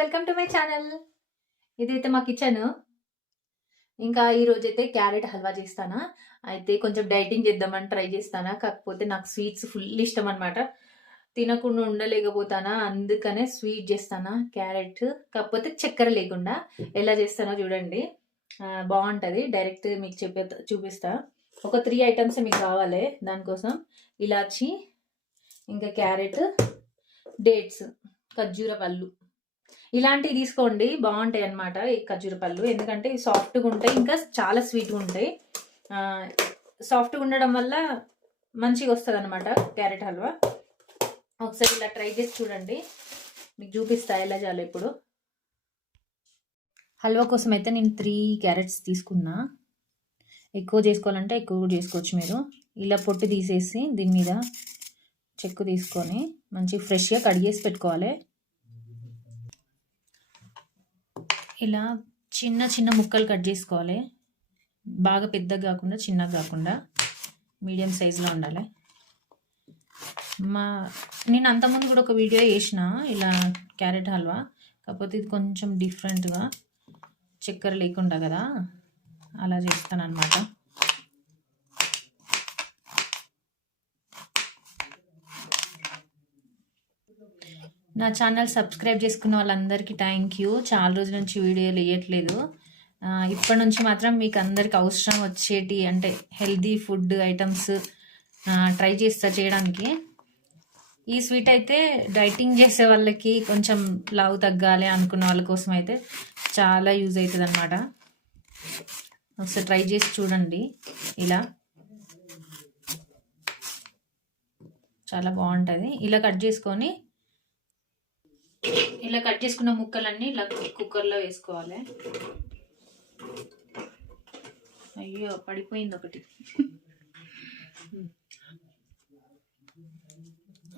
Welcome to my channel. ఇదైతే మా kitchen. ఇంకా ఈరోజైతే క్యారెట్ హల్వా చేస్తానా. అయితే కొంచెం డైటింగ్ చేద్దామని ట్రై చేస్తానా. కాకపోతే నాకు స్వీట్స్ ఫుల్ ఇష్టం అనమాట. తినకుండా ఉండలేకపోతానా, అందుకనే స్వీట్ చేస్తానా క్యారెట్. కాకపోతే చక్కెర లేకుండా ఎలా చేస్తానో చూడండి. బాగుంటుంది. డైరెక్ట్ మీకు చూపిస్తా. ఒక 3 ఐటమ్స్ మీకు కావాలి. దానికోసం ఇలాచి, ఇంకా క్యారెట్, డేట్స్, ఖర్జూర పళ్ళు ఇలాంటివి తీసుకోండి, బాగుంటాయి అన్నమాట ఈ ఖర్జూర పళ్ళు. ఎందుకంటే సాఫ్ట్గా ఉంటాయి, ఇంకా చాలా స్వీట్గా ఉంటాయి. సాఫ్ట్గా ఉండడం వల్ల మంచిగా వస్తుంది అనమాట క్యారెట్ హల్వా. ఒకసారి ఇలా ట్రై చేసి చూడండి, మీకు చూపిస్తా ఎలా చేయాలో. ఇప్పుడు హల్వా కోసం అయితే నేను 3 క్యారెట్స్ తీసుకున్నా. ఎక్కువ చేసుకోవాలంటే ఎక్కువ కూడా చేసుకోవచ్చు మీరు. ఇలా పొట్టు తీసేసి దీని మీద చెక్కు తీసుకొని మంచిగా ఫ్రెష్గా కడిగేసి పెట్టుకోవాలి. ఇలా చిన్న చిన్న ముక్కలు కట్ చేసుకోవాలి. బాగా పెద్దగా కాకుండా చిన్నగా కాకుండా మీడియం సైజులో ఉండాలి. నేను అంతకుముందు కూడా ఒక వీడియో చేసిన ఇలా క్యారెట్ హల్వా. కాకపోతే ఇది కొంచెం డిఫరెంట్గా చక్కెర లేకుండా కదా, అలా చేస్తాను అనమాట. నా ఛానల్ సబ్స్క్రైబ్ చేసుకున్న వాళ్ళందరికీ థ్యాంక్ యూ. చాలా రోజుల నుంచి వీడియోలు వేయట్లేదు. ఇప్పటి నుంచి మాత్రం మీకు అందరికి అవసరం వచ్చేటి అంటే హెల్దీ ఫుడ్ ఐటమ్స్ ట్రై చేస్తా చేయడానికి. ఈ స్వీట్ అయితే డైటింగ్ చేసే వాళ్ళకి, కొంచెం లావు తగ్గాలి అనుకున్న వాళ్ళ కోసం అయితే చాలా యూజ్ అవుతుంది అన్నమాట. ఒకసారి ట్రై చేసి చూడండి. ఇలా చాలా బాగుంటుంది. ఇలా కట్ చేసుకున్న ముక్కలన్నీ ఇలా కుక్కర్లో వేసుకోవాలి. అయ్యో పడిపోయింది ఒకటి.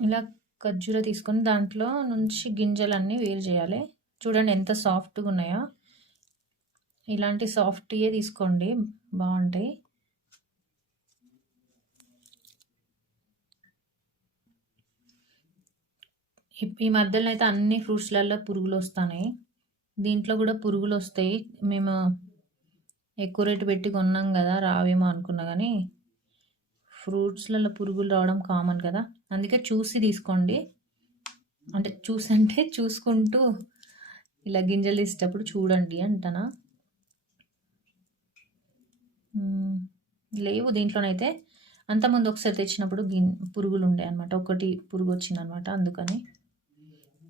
ఇలా ఖర్జూర తీసుకొని దాంట్లో నుంచి గింజలన్నీ వేరు చేయాలి. చూడండి ఎంత సాఫ్ట్గా ఉన్నాయో. ఇలాంటి సాఫ్ట్యే తీసుకోండి, బాగుంటాయి. ఈ మధ్యలో అయితే అన్ని ఫ్రూట్స్లలో పురుగులు వస్తున్నాయి. దీంట్లో కూడా పురుగులు వస్తాయి. మేము ఎక్కువ రేటు పెట్టి కొన్నాం కదా, రావేమో అనుకున్నా. కానీ ఫ్రూట్స్లలో పురుగులు రావడం కామన్ కదా, అందుకే చూసి తీసుకోండి. అంటే చూసుకుంటూ ఇలా గింజలు తీసేటప్పుడు చూడండి అంటనా. లేవు దీంట్లోనైతే. అంతకుముందు ఒకసారి తెచ్చినప్పుడు పురుగులు ఉండే అనమాట. ఒకటి పురుగు వచ్చిందనమాట, అందుకని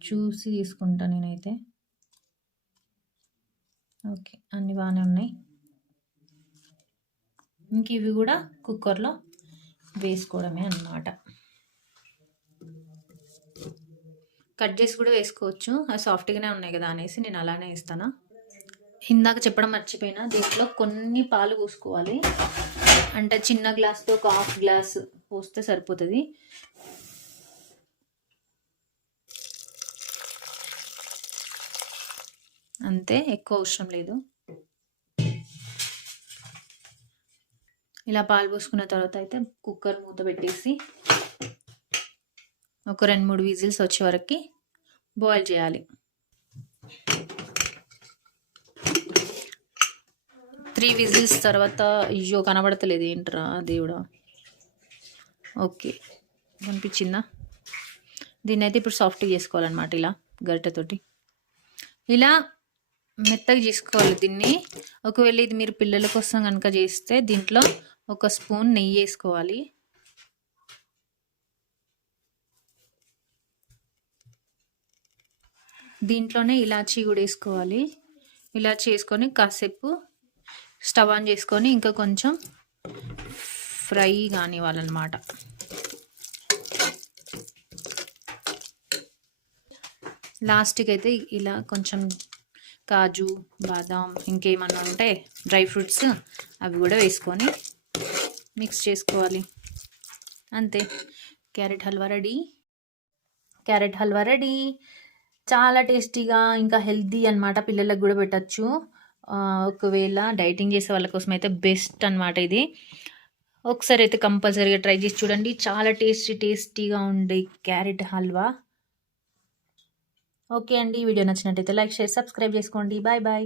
చూసి తీసుకుంటా నేనైతే. ఓకే, అన్నీ బాగానే ఉన్నాయి. ఇంక ఇవి కూడా కుక్కర్లో వేసుకోవడమే అన్నమాట. కట్ చేసి కూడా వేసుకోవచ్చు, అది సాఫ్ట్గానే ఉన్నాయి కదా అనేసి నేను అలానే వేస్తాను. ఇందాక చెప్పడం మర్చిపోయినా, దీంట్లో కొన్ని పాలు పోసుకోవాలి. అంటే చిన్న గ్లాస్తో ఒక 1/2 గ్లాస్ పోస్తే సరిపోతుంది. అంతే, ఎక్కువ అవసరం లేదు. ఇలా పాలు పోసుకున్న తర్వాత అయితే కుక్కర్ మూత పెట్టేసి ఒక 2-3 విజిల్స్ వచ్చే వరకు బాయిల్ చేయాలి. 3 విజిల్స్ తర్వాత, అయ్యో కనబడతలేదు ఏంట్రా దేవుడా. ఓకే, కనిపించిందా? దీన్ని అయితే ఇప్పుడు సాఫ్ట్గా చేసుకోవాలన్నమాట. ఇలా గరిటెతోటి ఇలా మెత్తగా చేసుకోవాలి దీన్ని. ఒకవేళ ఇది మీరు పిల్లల కోసం కనుక చేస్తే దీంట్లో 1 స్పూన్ నెయ్యి వేసుకోవాలి. దీంట్లోనే ఇలాచీ కూడా వేసుకోవాలి. ఇలాచీ వేసుకొని కాసేపు స్టవ్ ఆన్ చేసుకొని ఇంకా కొంచెం ఫ్రై కానివ్వాలన్నమాట. లాస్ట్కి అయితే ఇలా కొంచెం కాజు, బాదాం, ఇంకేమన్నా ఉంటే డ్రై ఫ్రూట్స్ అవి కూడా వేసుకొని మిక్స్ చేసుకోవాలి. అంతే, క్యారెట్ హల్వా రెడీ. చాలా టేస్టీగా ఇంకా హెల్తీ అన్నమాట. పిల్లలకు కూడా పెట్టచ్చు. ఒకవేళ డైటింగ్ చేసే వాళ్ళ కోసం అయితే బెస్ట్ అన్నమాట ఇది. ఒకసారి అయితే కంపల్సరీగా ట్రై చేసి చూడండి. చాలా టేస్టీగా ఉండే క్యారెట్ హల్వా. ఓకే అండి. వీడియో నచ్చినట్టయితే లైక్, షేర్, సబ్స్క్రైబ్ చేసుకోండి. Bye bye.